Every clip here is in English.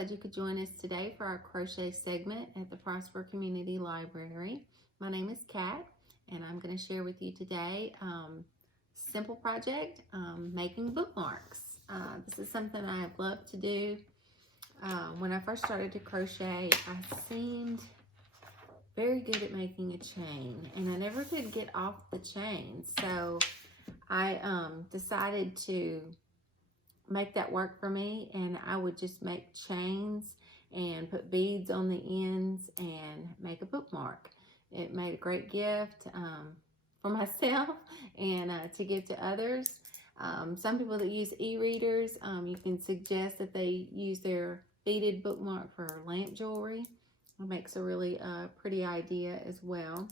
glad you could join us today for our crochet segment at the Prosper Community Library. My name is Kat, and I'm going to share with you today simple project, making bookmarks. This is something I have loved to do. When I first started to crochet, I seemed very good at making a chain, and I never could get off the chain. So I decided to make that work for me, and I would just make chains and put beads on the ends and make a bookmark. It made a great gift for myself and to give to others. Some people that use e-readers, you can suggest that they use their beaded bookmark for lamp jewelry. It makes a really pretty idea as well.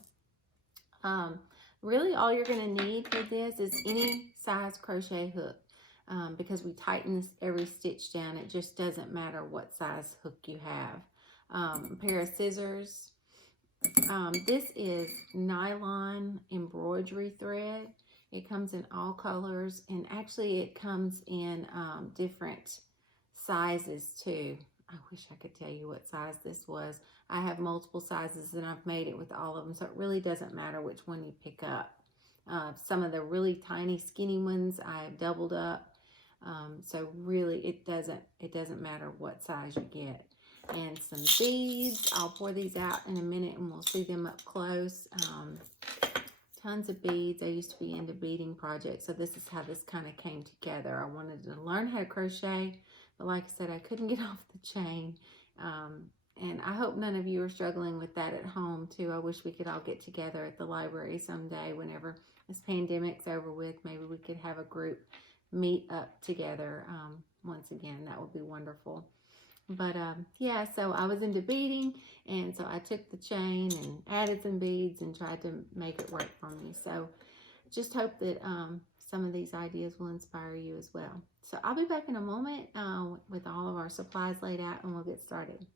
Really all you're going to need for this is any size crochet hook. Because we tighten this every stitch down, it just doesn't matter what size hook you have. A pair of scissors. This is nylon embroidery thread. It comes in all colors, and actually it comes in different sizes too. I wish I could tell you what size this was. I have multiple sizes and I've made it with all of them, so it really doesn't matter which one you pick up. Some of the really tiny skinny ones I have doubled up. So really it doesn't matter what size you get. And some beads. I'll pour these out in a minute and we'll see them up close. Tons of beads. I used to be into beading projects, so this is how this kind of came together. I wanted to learn how to crochet, but like I said, I couldn't get off the chain. And I hope none of you are struggling with that at home too. I wish we could all get together at the library someday whenever this pandemic's over with. Maybe we could have a group meet up together once again. That would be wonderful. But yeah, so I was into beading, and so I took the chain and added some beads and tried to make it work for me. So just hope that some of these ideas will inspire you as well. So I'll be back in a moment with all of our supplies laid out, and we'll get started.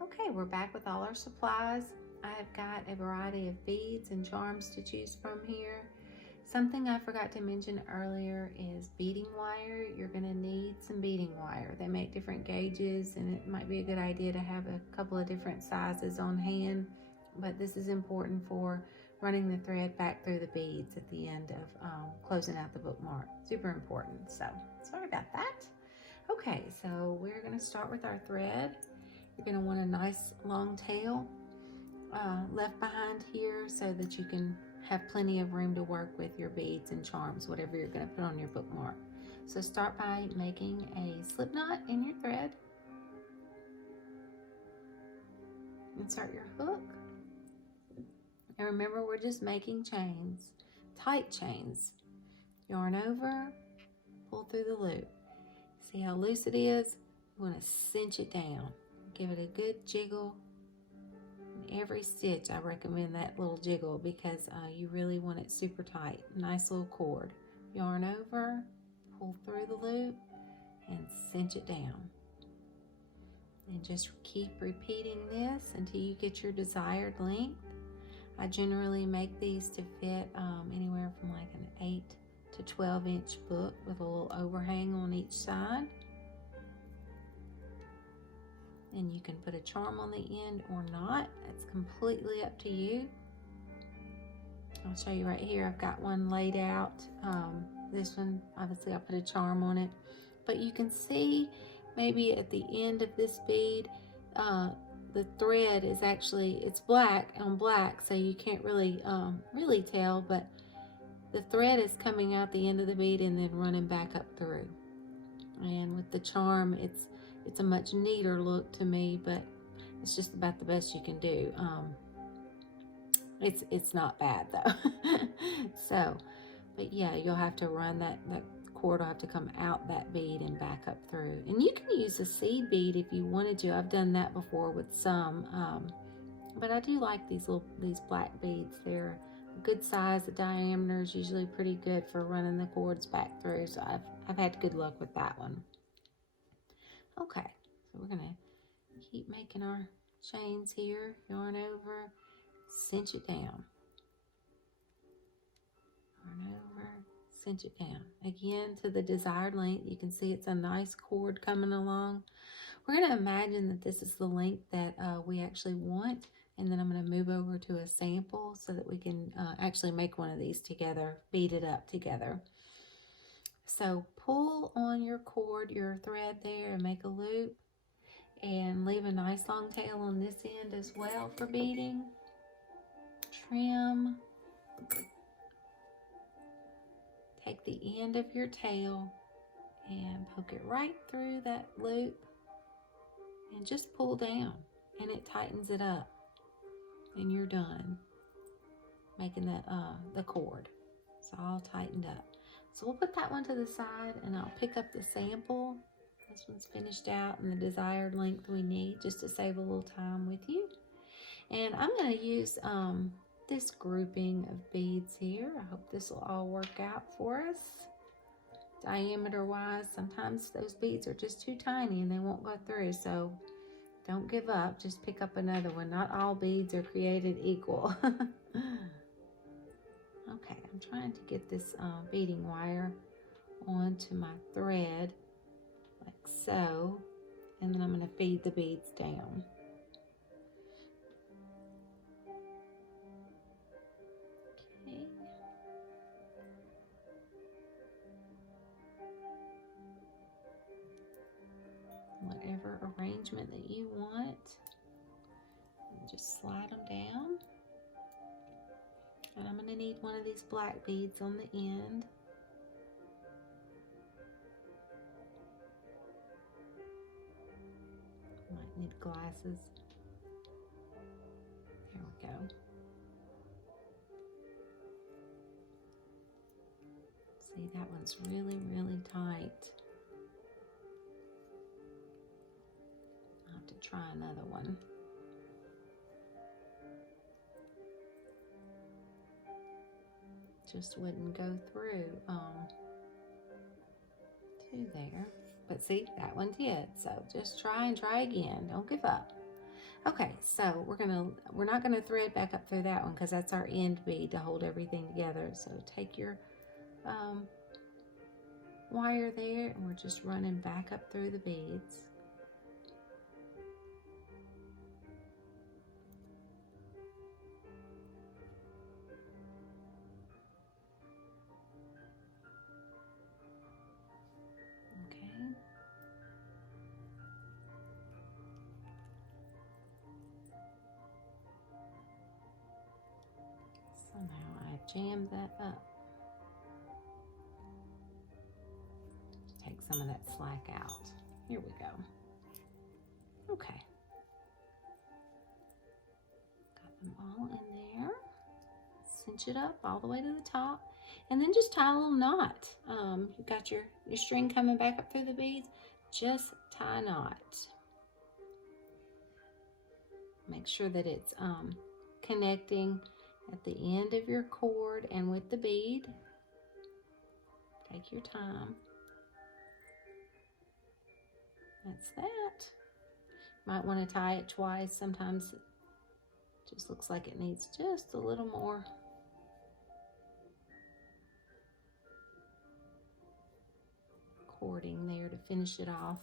Okay, we're back with all our supplies. I have got a variety of beads and charms to choose from here. Something I forgot to mention earlier is beading wire. You're going to need some beading wire. They make different gauges, and it might be a good idea to have a couple of different sizes on hand, but this is important for running the thread back through the beads at the end of closing out the bookmark. Super important. So sorry about that. Okay, so we're going to start with our thread. You're going to want a nice long tail left behind here so that you can have plenty of room to work with your beads and charms, whatever you're going to put on your bookmark. So start by making a slip knot in your thread. Insert your hook. And remember, we're just making chains, tight chains. Yarn over, pull through the loop. See how loose it is? You want to cinch it down. Give it a good jiggle. Every stitch, I recommend that little jiggle because you really want it super tight. Nice little cord. Yarn over, pull through the loop, and cinch it down. And just keep repeating this until you get your desired length. I generally make these to fit anywhere from like an 8 to 12 inch book with a little overhang on each side. And you can put a charm on the end or not. It's completely up to you. I'll show you right here. I've got one laid out. This one, obviously I put a charm on it. But you can see maybe at the end of this bead, the thread is actually, it's black on black, so you can't really tell, but the thread is coming out the end of the bead and then running back up through. And with the charm, it's a much neater look to me, but it's just about the best you can do. It's not bad though. So, but yeah, you'll have to run that cord will have to come out that bead and back up through. And you can use a seed bead if you wanted to. I've done that before with some, but I do like these black beads. They're a good size. The diameter is usually pretty good for running the cords back through. So I've had good luck with that one. Okay, so we're gonna keep making our chains here. Yarn over, cinch it down. Yarn over, cinch it down. Again, to the desired length. You can see it's a nice cord coming along. We're going to imagine that this is the length that we actually want. And then I'm going to move over to a sample so that we can actually make one of these together, bead it up together. So pull on your cord, your thread there, and make a loop. And leave a nice long tail on this end as well for beading. Trim. Take the end of your tail and poke it right through that loop and just pull down, and it tightens it up, and you're done making that the cord. It's all tightened up. So we'll put that one to the side, and I'll pick up the sample. This one's finished out in the desired length we need, just to save a little time with you. And I'm going to use this grouping of beads here. I hope this will all work out for us. Diameter wise, sometimes those beads are just too tiny and they won't go through, so don't give up. Just pick up another one. Not all beads are created equal. Okay, I'm trying to get this beading wire onto my thread like so, and then I'm going to feed the beads down. Okay. Whatever arrangement that you want, and just slide them down. And I'm going to need one of these black beads on the end. Might need glasses. There we go. See, that one's really, really tight. I'll have to try another one. Just wouldn't go through to there. But see, that one did. So just try and try again. Don't give up. Okay, so we're not gonna thread back up through that one because that's our end bead to hold everything together. So take your wire there, and we're just running back up through the beads. Somehow I jammed that up. Just take some of that slack out. Here we go. Okay. Got them all in there. Cinch it up all the way to the top. And then just tie a little knot. You got your string coming back up through the beads. Just tie a knot. Make sure that it's connecting at the end of your cord and with the bead. Take your time. That's that. Might want to tie it twice. Sometimes it just looks like it needs just a little more. Cording there to finish it off.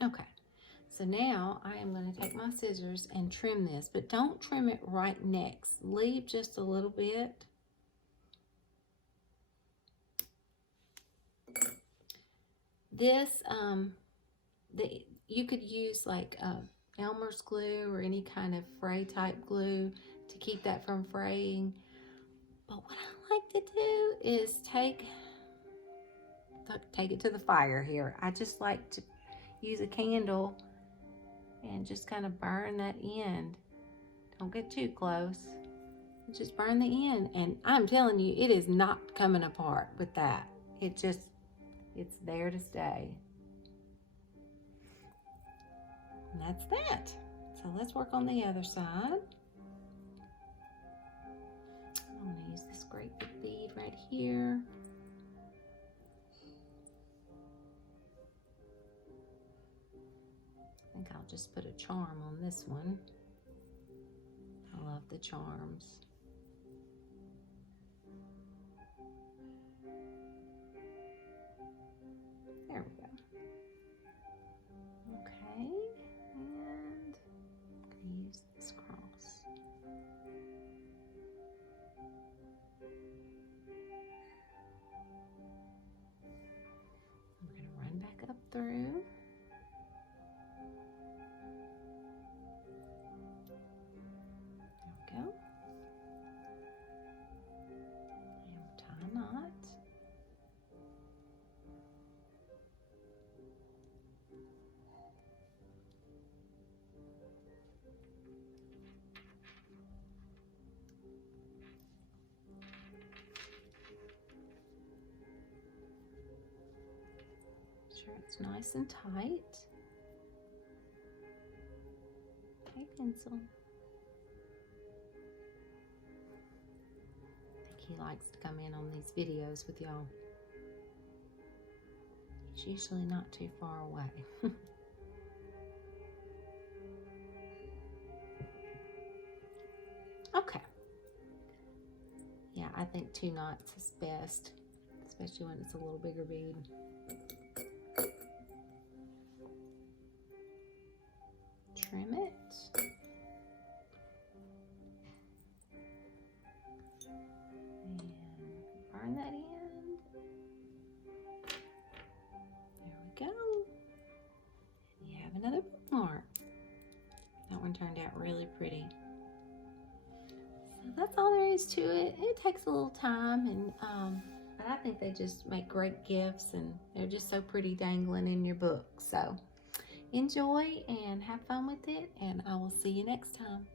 Okay. So now I am going to take my scissors and trim this, but don't trim it right next. Leave just a little bit. This, you could use like Elmer's glue or any kind of fray type glue to keep that from fraying. But what I like to do is take it to the fire here. I just like to use a candle and just kind of burn that end. Don't get too close. Just burn the end. And I'm telling you, it is not coming apart with that. It's there to stay. And that's that. So let's work on the other side. I'm going to use this great big bead right here. I think I'll just put a charm on this one. I love the charms. use this cross. I'm going to run back up through. There we go. And we'll tie a knot. Sure it's nice and tight. Okay, pencil. I think he likes to come in on these videos with y'all. He's usually not too far away. Okay. Yeah, I think 2 knots is best, especially when it's a little bigger bead. Trim it. And burn that end. There we go. You have another bookmark. That one turned out really pretty. So that's all there is to it. It takes a little time, and but I think they just make great gifts, and they're just so pretty dangling in your book. So enjoy and have fun with it, and I will see you next time.